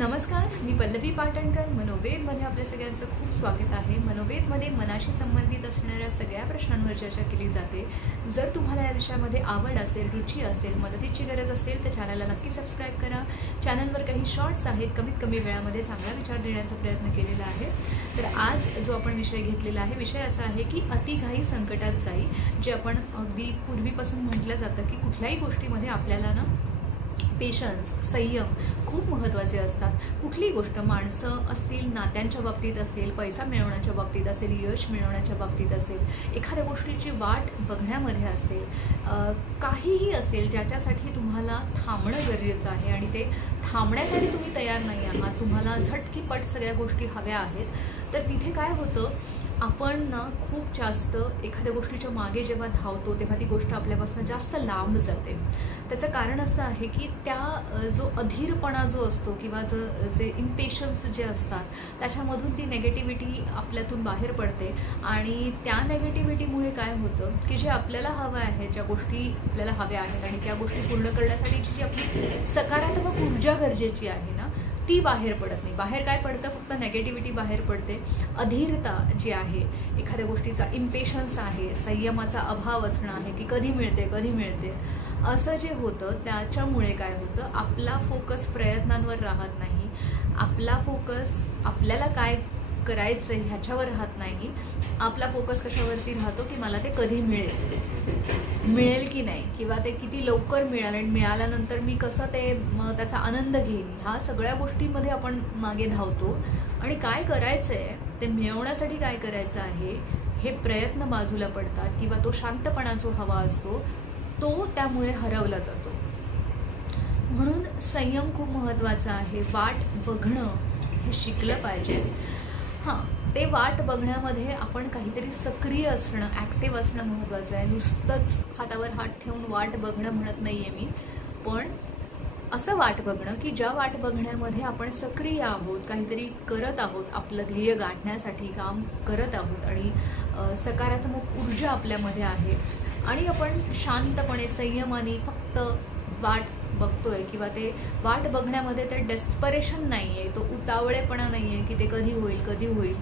नमस्कार, मी पल्लवी पाटणकर. मनोवेदमध्ये आपल्या सगळ्यांचं खूप स्वागत आहे. मनोवेदमध्ये मनाशी संबंधित असणाऱ्या सगळ्या प्रश्नांवर चर्चा केली जाते. जर तुम्हाला या विषयामध्ये आवड असेल, रुची असेल, मदतीची गरज असेल तर चॅनलला नक्की सबस्क्राईब करा. चॅनलवर काही शॉर्ट्स आहेत, कमीत कमी वेळामध्ये चांगला विचार देण्याचा प्रयत्न केलेला आहे. तर आज जो आपण विषय घेतलेला आहे, विषय असा आहे की अतिघाई संकटात जाई. जे आपण अगदी पूर्वीपासून म्हटलं जातं की कुठल्याही गोष्टीमध्ये आपल्याला ना पेशन्स, संयम खूप महत्त्वाचे असतात. कुठलीही गोष्ट, माणसं असतील, नात्यांच्या बाबतीत असेल, पैसा मिळवण्याच्या बाबतीत असेल, यश मिळवण्याच्या बाबतीत असेल, एखाद्या गोष्टीची वाट बघण्यामध्ये असेल, काहीही असेल ज्याच्यासाठी तुम्हाला थांबणं गरजेचं आहे आणि ते थांबण्यासाठी तुम्ही तयार नाही आहात, तुम्हाला झटकीपट सगळ्या गोष्टी हव्या आहेत, तर तिथे काय होतं, आपण ना खूप जास्त एखाद्या गोष्टीच्या मागे जेव्हा धावतो तेव्हा ती गोष्ट आपल्यापासून जास्त लांब जाते. त्याचं कारण असं आहे की त्या जो अधीरपणा जो असतो किंवा जे इम्पेशन्स जे असतात त्याच्यामधून ती नेगेटिव्हिटी आपल्यातून बाहेर पडते आणि त्या नेगेटिव्हिटीमुळे काय होतं की जे आपल्याला हवं आहे, ज्या गोष्टी आपल्याला हव्या आहेत आणि त्या गोष्टी पूर्ण करण्यासाठीची जी आपली सकारात्मक ऊर्जा गरजेची आहे ना, ती बाहेर पडत नाही. बाहेर काय पडतं, फक्त नेगेटिव्हिटी बाहेर पडते. अधीरता जी आहे, एखाद्या गोष्टीचा इम्पेशन्स आहे, संयमाचा अभाव असणं आहे की कधी मिळते असं जे होतं, त्याच्यामुळे काय होतं, आपला फोकस प्रयत्नांवर राहत नाही, आपला फोकस आपल्याला काय करायचं आहे ह्याच्यावर राहत नाही. आपला फोकस कशावरती राहतो की मला ते कधी मिळेल की नाही, किंवा ते किती लवकर मिळेल आणि मिळाल्यानंतर मी कसं ते त्याचा आनंद घेईन, ह्या सगळ्या गोष्टींमध्ये आपण मागे धावतो. आणि काय करायचं आहे, ते मिळवण्यासाठी काय करायचं आहे, हे प्रयत्न बाजूला पडतात किंवा तो शांतपणा जो हवा असतो तो त्यामुळे हरवला जातो. म्हणून संयम खूप महत्त्वाचा आहे. वाट बघणं हे शिकलं पाहिजे. ते वाट बघण्यामध्ये आपण काहीतरी सक्रिय असणं, ॲक्टिव्ह असणं महत्त्वाचं आहे. नुसतंच हातावर हात ठेवून वाट बघणं म्हणत नाही आहे मी, पण असं वाट बघणं की ज्या वाट बघण्यामध्ये आपण सक्रिय आहोत, काहीतरी करत आहोत, आपलं ध्येय गाठण्यासाठी काम करत आहोत आणि सकारात्मक ऊर्जा आपल्यामध्ये आहे आणि आपण शांतपणे, संयमाने फक्त वाट बघतोय किंवा ते वाट बघण्यामध्ये ते डेस्परेशन नाही आहे, तो उतावळेपणा नाही आहे की ते कधी होईल.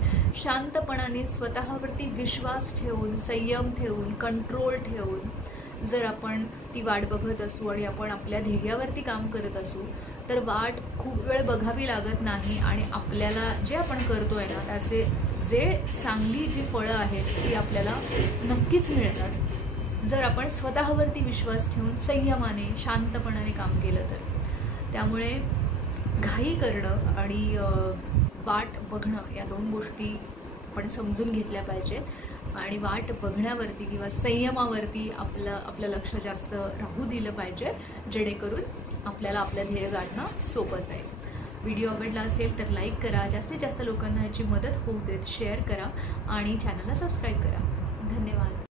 शांतपणाने स्वतःवरती विश्वास ठेवून, संयम ठेवून, कंट्रोल ठेवून जर आपण ती वाट बघत असू आणि आपण आपल्या ध्येयावरती काम करत असू तर वाट खूप वेळ बघावी लागत नाही आणि आपल्याला जे आपण करतोय ना त्याचे जे चांगली जी फळं आहेत ती आपल्याला नक्कीच मिळतात, जर आपण स्वतःवरती विश्वास ठेवून संयमाने, शांतपणाने काम केलं तर. त्यामुळे घाई करणं आणि वाट बघणं या दोन गोष्टी आपण समजून घेतल्या पाहिजेत आणि वाट बघण्यावरती किंवा संयमावरती आपलं लक्ष जास्त राहू दिलं पाहिजे, जेणेकरून आपल्याला आपलं ध्येय गाठणं सोपं जाईल. व्हिडिओ आवडला असेल तर लाईक करा, जास्तीत जास्त लोकांना याची मदत होऊ देत, शेअर करा आणि चॅनलला सबस्क्राईब करा. धन्यवाद.